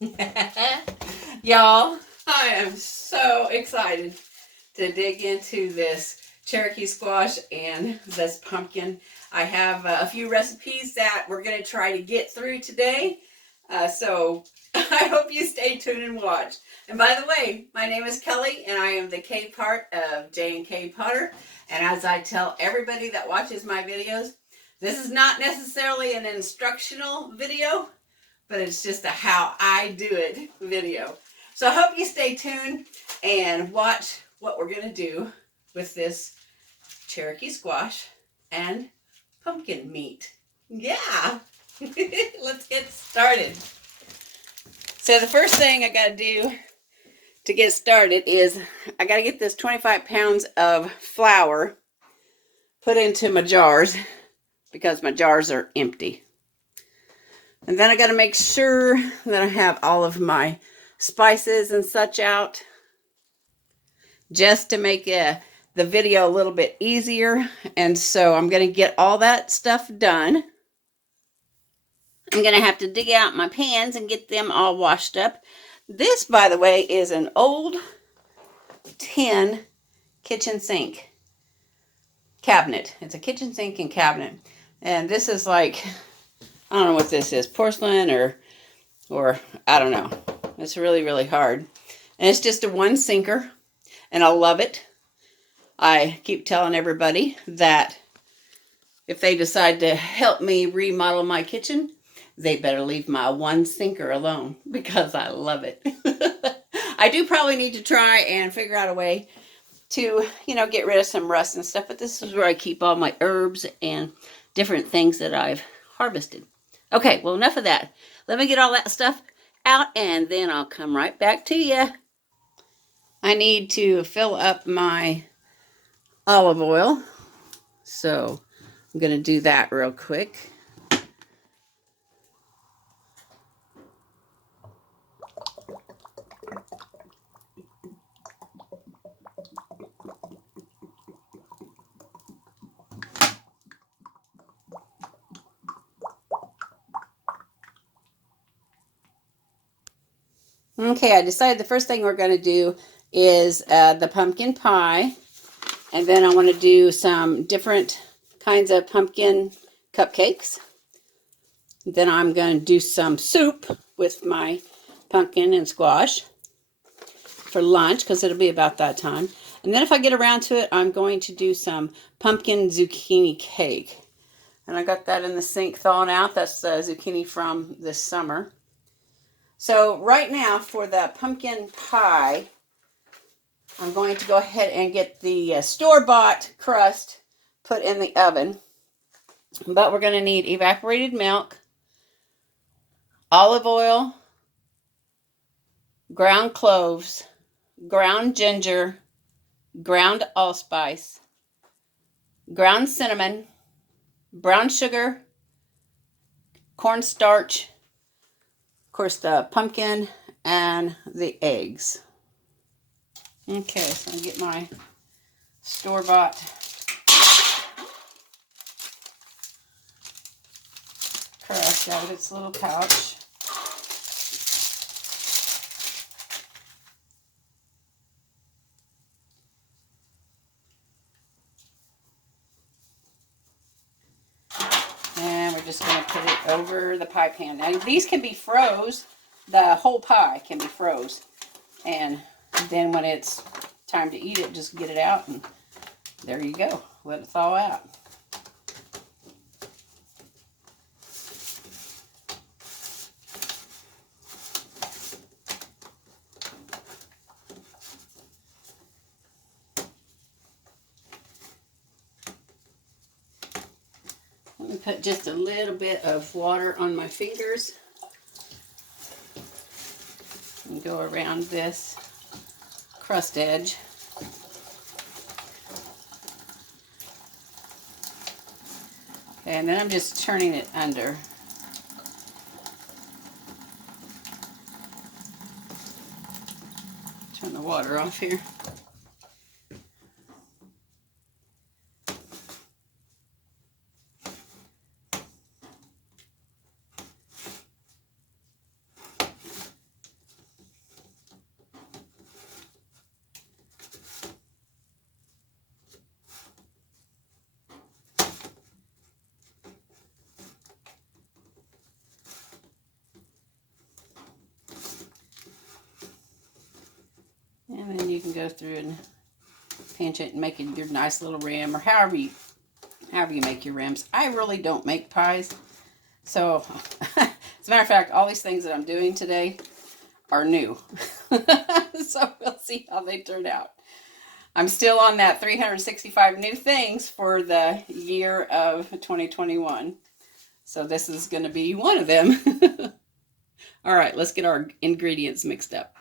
Y'all, I am so excited to dig into this Cherokee squash and this pumpkin. I have a few recipes that we're going to try to get through today. So I hope you stay tuned and watch. And by the way, my name is Kelly and I am the K part of J&KPotter. And as I tell everybody that watches my videos, this is not necessarily an instructional video, but it's just a how I do it video. So I hope you stay tuned and watch what we're going to do with this Cherokee squash and pumpkin meat. Yeah, let's get started. So the first thing I got to do to get started is I got to get this 25 pounds of flour put into my jars because my jars are empty. And then I got to make sure that I have all of my spices and such out just to make the video a little bit easier. And so I'm going to get all that stuff done. I'm going to have to dig out my pans and get them all washed up. This, by the way, is an old tin kitchen sink cabinet. It's a kitchen sink and cabinet. And this is like, I don't know what this is, porcelain or I don't know. It's really, really hard. And it's just a one sinker, and I love it. I keep telling everybody that if they decide to help me remodel my kitchen, they better leave my one sinker alone because I love it. I do probably need to try and figure out a way to, get rid of some rust and stuff, but this is where I keep all my herbs and different things that I've harvested. Okay, well, enough of that. Let me get all that stuff out, and then I'll come right back to you. I need to fill up my olive oil, so I'm going to do that real quick. Okay, I decided the first thing we're going to do is the pumpkin pie. And then I want to do some different kinds of pumpkin cupcakes. Then I'm going to do some soup with my pumpkin and squash for lunch because it'll be about that time. And then if I get around to it, I'm going to do some pumpkin zucchini cake. And I got that in the sink thawing out. That's the zucchini from this summer. So right now for the pumpkin pie, I'm going to go ahead and get the store-bought crust put in the oven. But we're going to need evaporated milk, olive oil, ground cloves, ground ginger, ground allspice, ground cinnamon, brown sugar, cornstarch, of course the pumpkin, and the eggs. Okay, so I'll get my store-bought crust out of its little pouch. And we're just going to put it over the pie pan. Now these can be froze. The whole pie can be froze. And then when it's time to eat it, just get it out and there you go. Let it thaw out. Let me put just a little bit of water on my fingers and go around this crust edge. Okay, and then I'm just turning it under. Turn the water off here. you can go through and pinch it and make it your nice little rim, or however you make your rims. I really don't make pies. So, as a matter of fact, all these things that I'm doing today are new. So we'll see how they turn out. I'm still on that 365 new things for the year of 2021. So this is going to be one of them. All right, let's get our ingredients mixed up.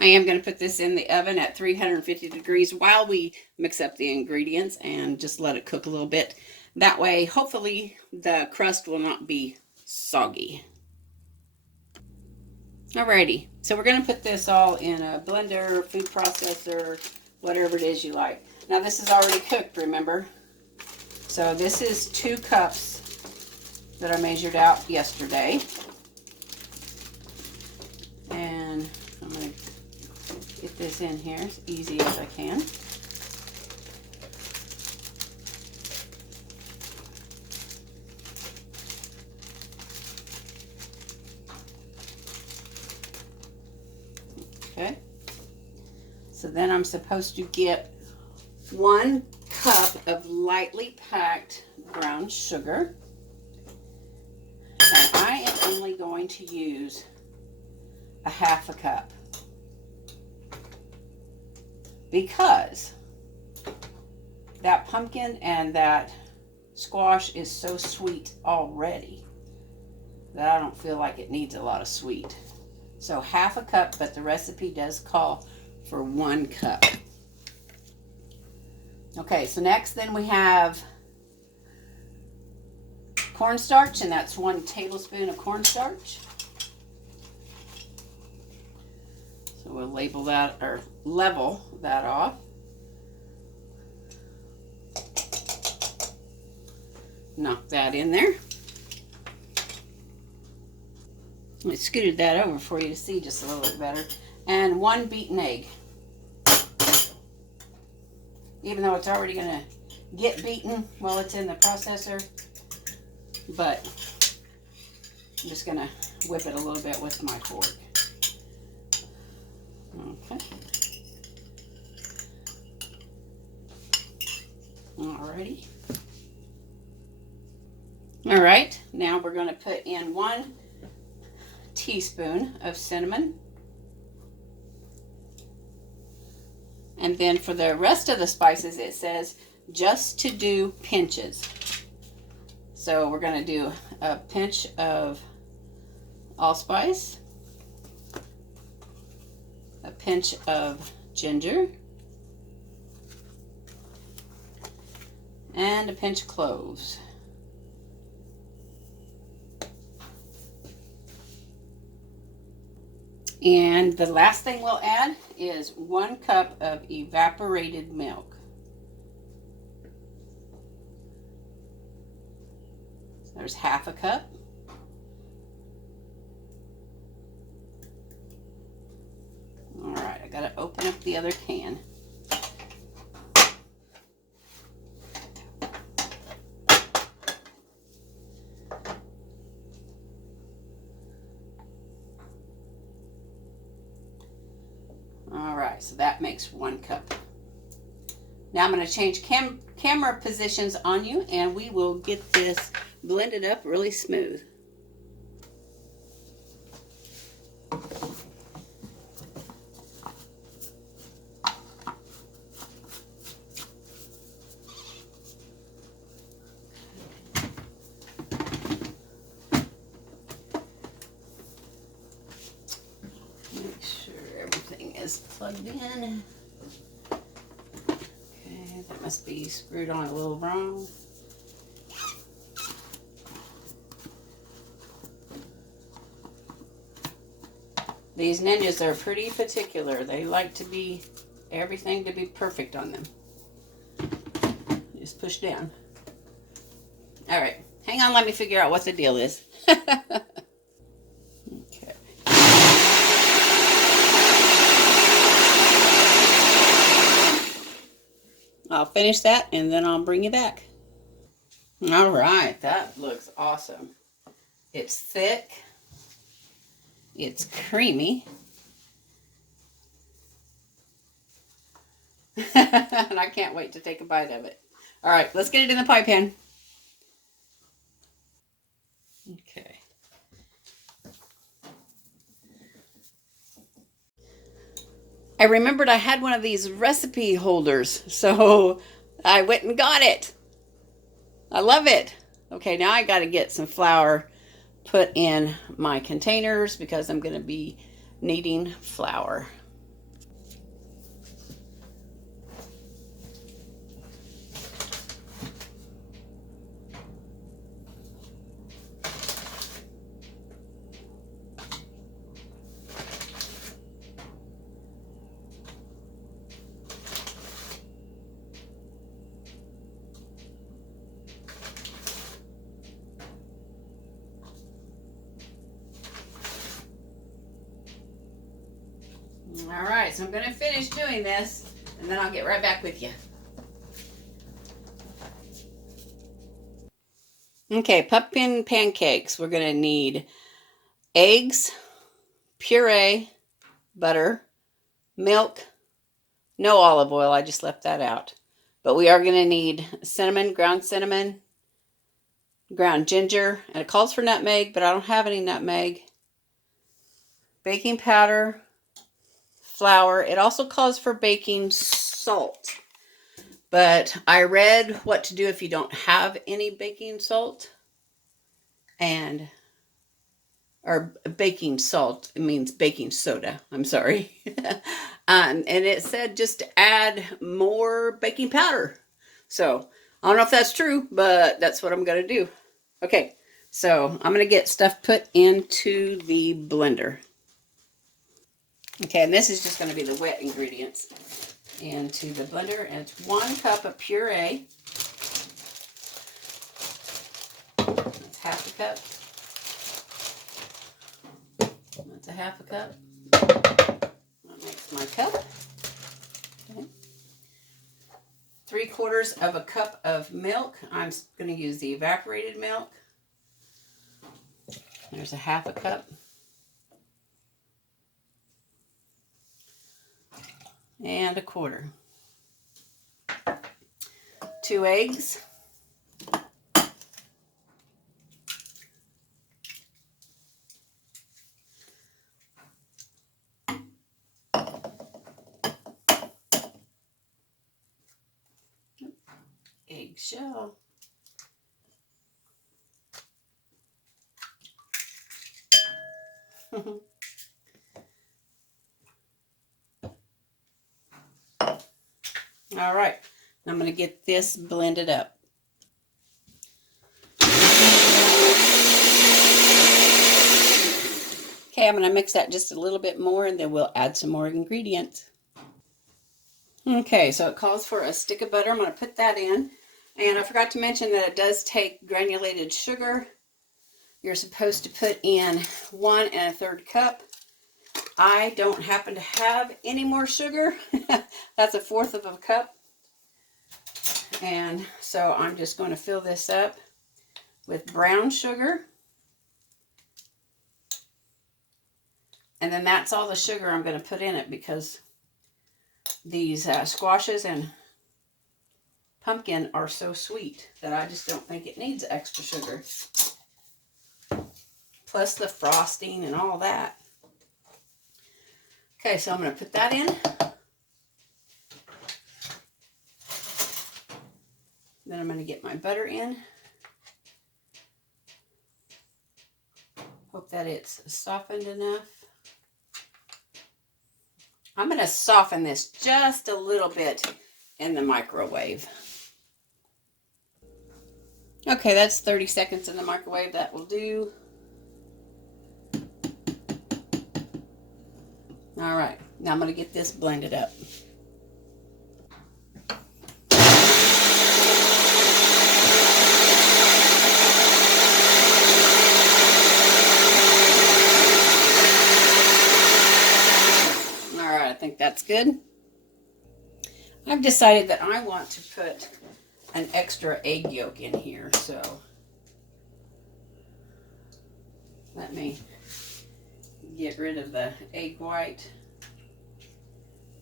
I am going to put this in the oven at 350 degrees while we mix up the ingredients and just let it cook a little bit. That way, hopefully, the crust will not be soggy. Alrighty, so we're going to put this all in a blender, food processor, whatever it is you like. Now this is already cooked, remember? So this is 2 cups that I measured out yesterday. And I'm going to get this in here as easy as I can. Okay. So then I'm supposed to get 1 cup of lightly packed brown sugar. And I am only going to use a 1/2 cup because that pumpkin and that squash is so sweet already that I don't feel like it needs a lot of sweet. So 1/2 cup, but the recipe does call for 1 cup. Okay, so next then we have cornstarch, and that's 1 tablespoon of cornstarch. So we'll label that, or level that off. Knock that in there. I scooted that over for you to see just a little bit better. And 1 beaten egg. Even though it's already going to get beaten while it's in the processor. But I'm just going to whip it a little bit with my fork. Okay. Alrighty. Alright, now we're going to put in 1 teaspoon of cinnamon. And then for the rest of the spices, it says just to do pinches. So we're going to do a pinch of allspice, a pinch of ginger, and a pinch of cloves. And the last thing we'll add is 1 cup of evaporated milk. There's 1/2 cup. All right, I gotta open up the other can. All right, so that makes 1 cup. Now I'm going to change camera positions on you, and we will get this blended up really smooth. Make sure everything is plugged in. Okay, that must be screwed on a little wrong. These ninjas are pretty particular. They like to be, everything to be perfect on them. Just push down. All right, hang on, let me figure out what the deal is. Okay. I'll finish that and then I'll bring you back. All right, that looks awesome. It's thick. It's creamy. And I can't wait to take a bite of it. All right, let's get it in the pie pan. Okay. I remembered I had one of these recipe holders, so I went and got it. I love it. Okay, now I got to get some flour put in my containers because I'm going to be needing flour. All right, so I'm going to finish doing this, and then I'll get right back with you. Okay, pumpkin pancakes. We're going to need eggs, puree, butter, milk, no olive oil. I just left that out. But we are going to need cinnamon, ground ginger, and it calls for nutmeg, but I don't have any nutmeg. Baking powder, flour. It also calls for baking salt. But I read what to do if you don't have any baking salt. Or baking salt, it means baking soda. I'm sorry. And it said just to add more baking powder. So I don't know if that's true, but that's what I'm going to do. Okay, so I'm going to get stuff put into the blender. Okay, and this is just going to be the wet ingredients into the blender. And it's 1 cup of puree. That's half a cup. That's a half a cup. That makes my cup. Okay. 3/4 of a cup of milk. I'm going to use the evaporated milk. There's a half a cup. And 1/4. 2 eggs. Eggshell. All right, I'm going to get this blended up. Okay, I'm going to mix that just a little bit more, and then we'll add some more ingredients. Okay, so it calls for a stick of butter. I'm going to put that in. And I forgot to mention that it does take granulated sugar. You're supposed to put in 1 1/3 cup. I don't happen to have any more sugar. That's 1/4 of a cup. And so I'm just going to fill this up with brown sugar. And then that's all the sugar I'm going to put in it because these squashes and pumpkin are so sweet that I just don't think it needs extra sugar. Plus the frosting and all that. Okay, so I'm going to put that in. Then I'm going to get my butter in. Hope that it's softened enough. I'm going to soften this just a little bit in the microwave. Okay, that's 30 seconds in the microwave. That will do. All right, now I'm going to get this blended up. All right, I think that's good. I've decided that I want to put an extra egg yolk in here, so let me get rid of the egg white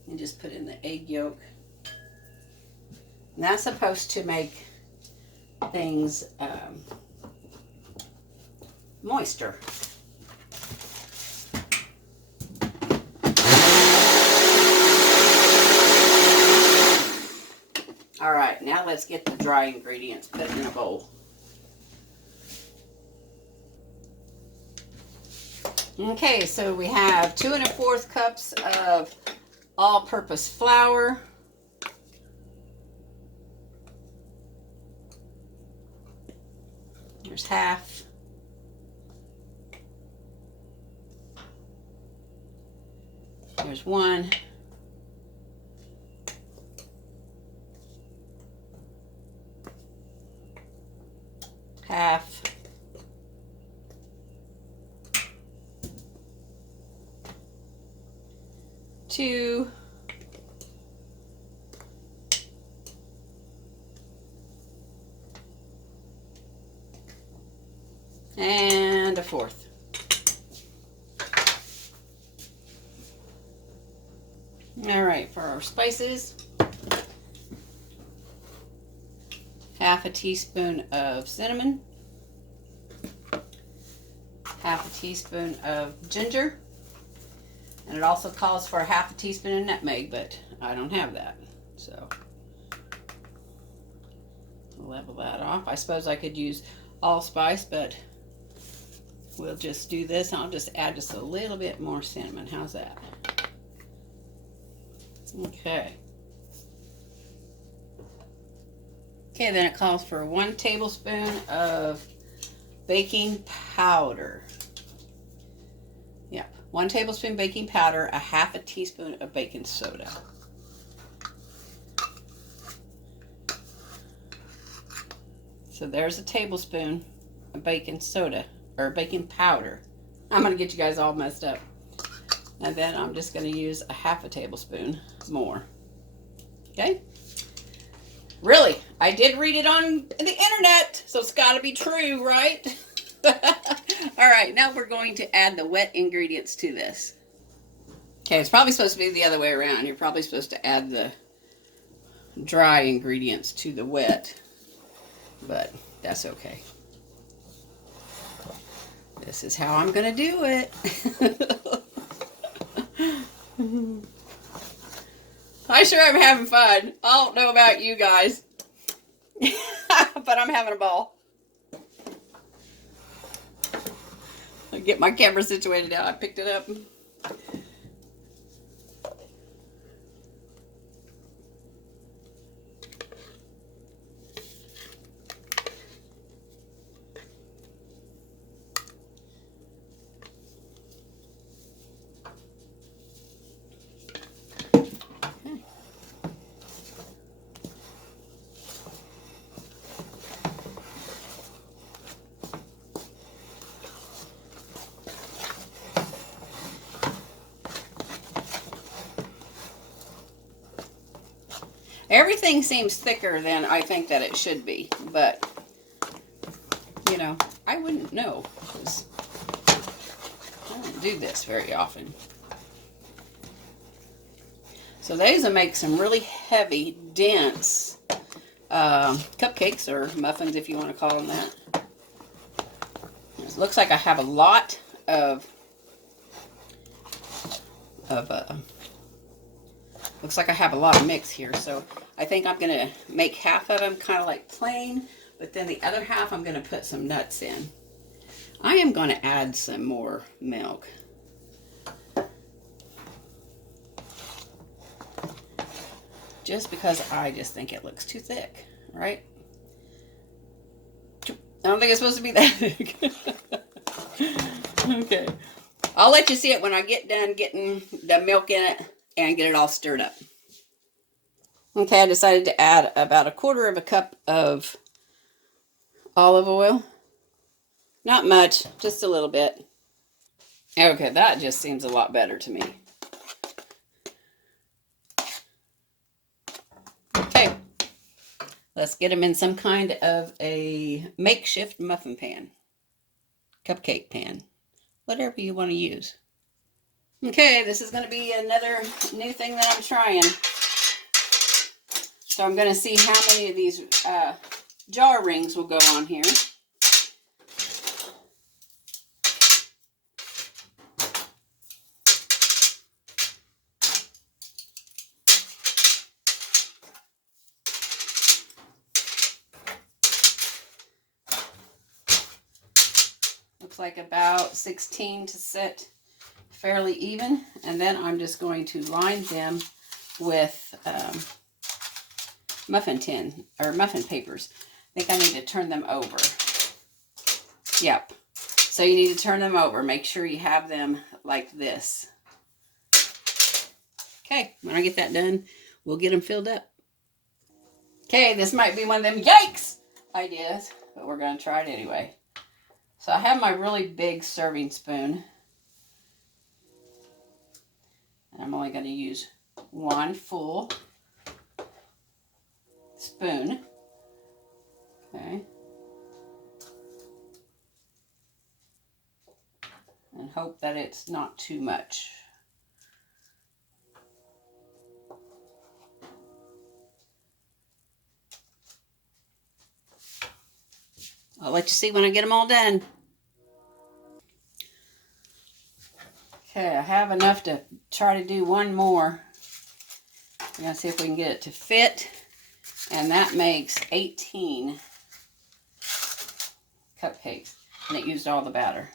and just put in the egg yolk. And that's supposed to make things moister. All right, now let's get the dry ingredients put in a bowl. Okay, so we have 2 1/4 cups of all-purpose flour. There's half. There's 1. Half. Two. And a 1/4. All right, for our spices, half a teaspoon of cinnamon, half a teaspoon of ginger, and it also calls for half a teaspoon of nutmeg, but I don't have that, so level that off. I suppose I could use allspice, but we'll just do this. I'll just add just a little bit more cinnamon. How's that? Okay. Okay, then it calls for 1 tablespoon of baking powder. Yeah, 1 tablespoon baking powder, a half a teaspoon of baking soda. So there's a tablespoon of baking soda, or baking powder. I'm going to get you guys all messed up. And then I'm just going to use a half a tablespoon more. Okay? Really, I did read it on the internet, so it's got to be true, right? All right, now we're going to add the wet ingredients to this. Okay, it's probably supposed to be the other way around. You're probably supposed to add the dry ingredients to the wet, but that's okay. This is how I'm going to do it. I sure am having fun. I don't know about you guys, but I'm having a ball. I'll get my camera situated now. I picked it up. Everything seems thicker than I think that it should be, but, you know, I wouldn't know, because I don't do this very often. So these will make some really heavy, dense cupcakes, or muffins if you want to call them that. It looks like I have a lot of looks like I have a lot of mix here, so I think I'm going to make half of them kind of like plain, but then the other half I'm going to put some nuts in. I am going to add some more milk. Just because I just think it looks too thick, right? I don't think it's supposed to be that thick. Okay. I'll let you see it when I get done getting the milk in it and get it all stirred up. Okay, I decided to add about 1/4 cup of olive oil. Not much, just a little bit. Okay, that just seems a lot better to me. Okay, let's get them in some kind of a makeshift muffin pan, cupcake pan, whatever you want to use. Okay, this is going to be another new thing that I'm trying. So I'm going to see how many of these jar rings will go on here. Looks like about 16 to sit fairly even. And then I'm just going to line them with muffin tin or muffin papers. I think I need to turn them over. Yep. So you need to turn them over. Make sure you have them like this. Okay, when I get that done, we'll get them filled up. Okay, this might be one of them yikes ideas, but we're going to try it anyway. So I have my really big serving spoon. And I'm only going to use one full spoon. Okay. And hope that it's not too much. I'll let you see when I get them all done. Okay, I have enough to try to do one more. We're going to see if we can get it to fit. And that makes 18 cupcakes. And it used all the batter.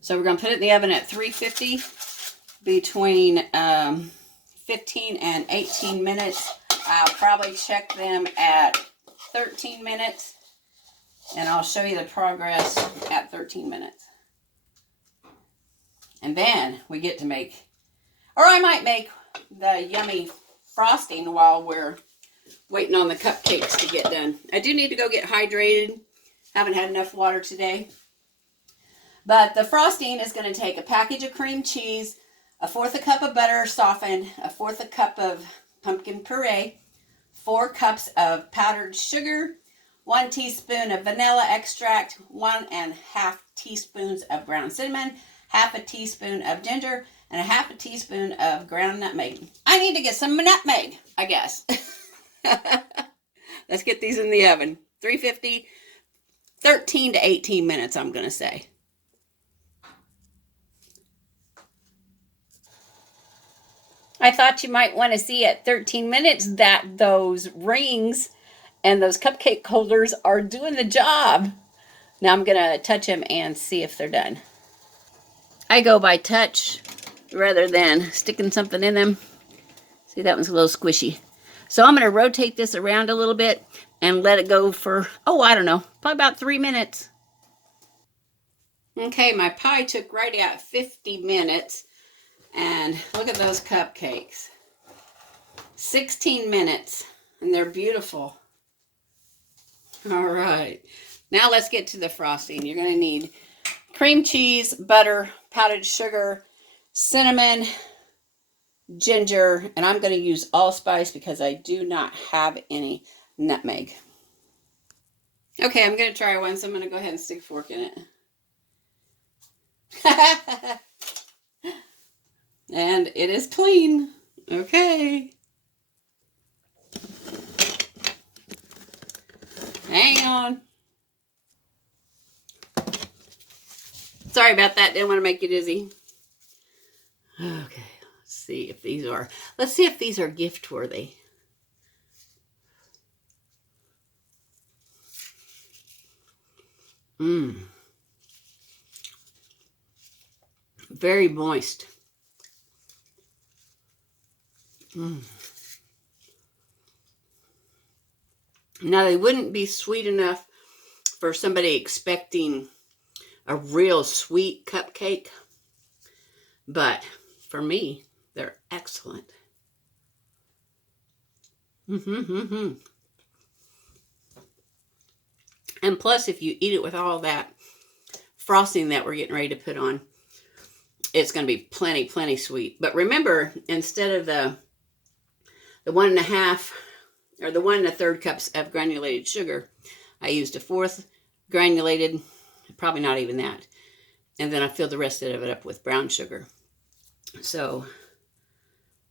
So we're going to put it in the oven at 350 between 15 and 18 minutes. I'll probably check them at 13 minutes. And I'll show you the progress at 13 minutes. And then we get to make, or I might make the yummy frosting while we're waiting on the cupcakes to get done. I do need to go get hydrated. Haven't had enough water today. But the frosting is going to take a package of cream cheese, 1/4 cup of butter softened, 1/4 cup of pumpkin puree, 4 cups of powdered sugar, 1 teaspoon of vanilla extract, 1½ teaspoons of ground cinnamon, 1/2 teaspoon of ginger, and 1/2 teaspoon of ground nutmeg. I need to get some nutmeg, I guess. Let's get these in the oven. 350, 13 to 18 minutes, I'm going to say. I thought you might want to see at 13 minutes that those rings and those cupcake holders are doing the job. Now I'm going to touch them and see if they're done. I go by touch rather than sticking something in them. See, that one's a little squishy. So I'm going to rotate this around a little bit and let it go for, I don't know, probably about 3 minutes. Okay, my pie took right at 50 minutes. And look at those cupcakes. 16 minutes. And they're beautiful. All right. Now let's get to the frosting. You're going to need cream cheese, butter, powdered sugar, cinnamon, ginger, and I'm going to use allspice because I do not have any nutmeg. Okay, I'm going to try one, so I'm going to go ahead and stick a fork in it. And it is clean. Okay. Hang on. Sorry about that. Didn't want to make you dizzy. Okay. Let's see if these are gift worthy. Very moist. Now, they wouldn't be sweet enough for somebody expecting a real sweet cupcake, but for me, they're excellent. And plus, if you eat it with all that frosting that we're getting ready to put on, it's going to be plenty sweet. But remember, instead of the 1½ or the 1 1/3 cups of granulated sugar, I used 1/4 granulated, probably not even that. And then I filled the rest of it up with brown sugar. So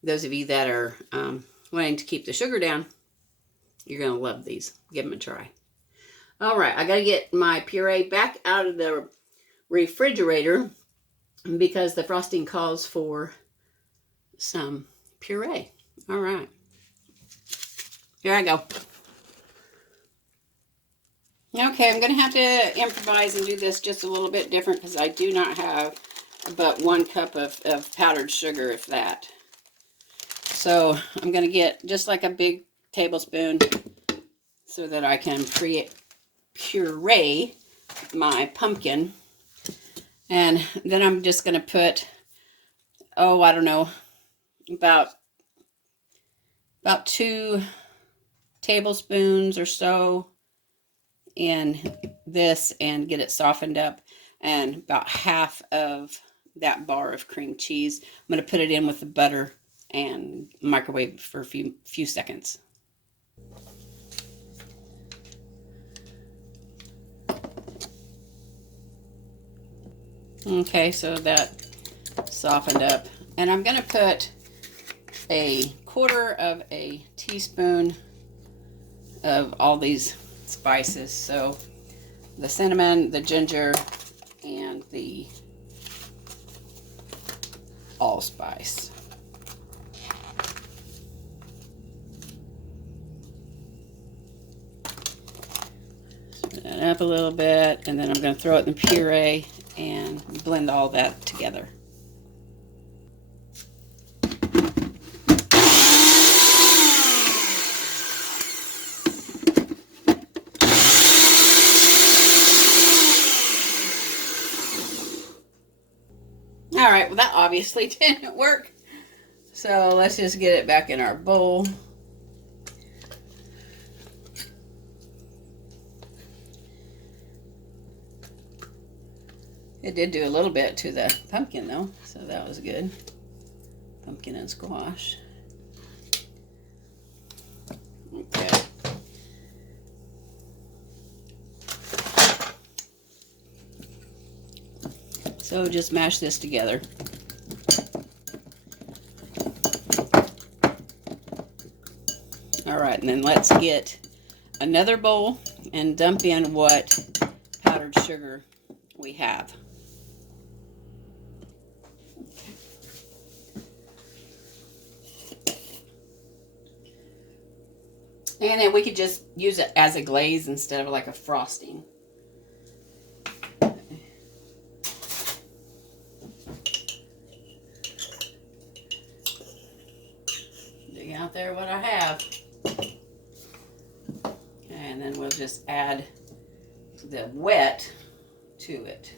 those of you that are wanting to keep the sugar down, you're going to love these. Give them a try. All right, I got to get my puree back out of the refrigerator because the frosting calls for some puree. All right. Here I go. Okay, I'm going to have to improvise and do this just a little bit different because I do not have but 1 cup of powdered sugar, if that. So I'm going to get just like a big tablespoon so that I can puree my pumpkin. And then I'm just going to put, oh, I don't know, about 2 tablespoons or so in this and get it softened up, and about half of that bar of cream cheese. I'm going to put it in with the butter and microwave for a few seconds. Okay, so that softened up, and I'm going to put a 1/4 of a teaspoon of all these spices. So the cinnamon, the ginger, and the allspice. Stir that up a little bit, and then I'm going to throw it in the puree and blend all that together. All right, well, that obviously didn't work. So let's just get it back in our bowl. It did do a little bit to the pumpkin, though, so that was good. Pumpkin and squash. Okay. So just mash this together. All right, and then let's get another bowl and dump in what powdered sugar we have. And then we could just use it as a glaze instead of like a frosting. Dig out there what I have. And then we'll just add the wet to it.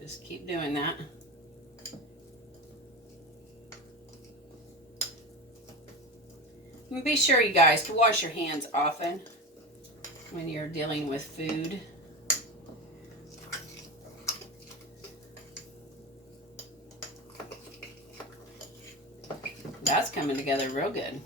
Just keep doing that. And be sure, you guys, to wash your hands often when you're dealing with food. That's coming together real good.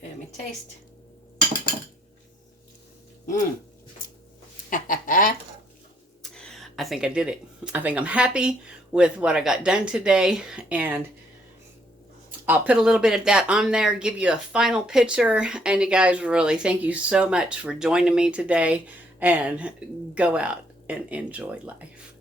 Let me taste. I think I did it. I think I'm happy with what I got done today, and I'll put a little bit of that on there, give you a final picture, and you guys, really thank you so much for joining me today, and go out and enjoy life.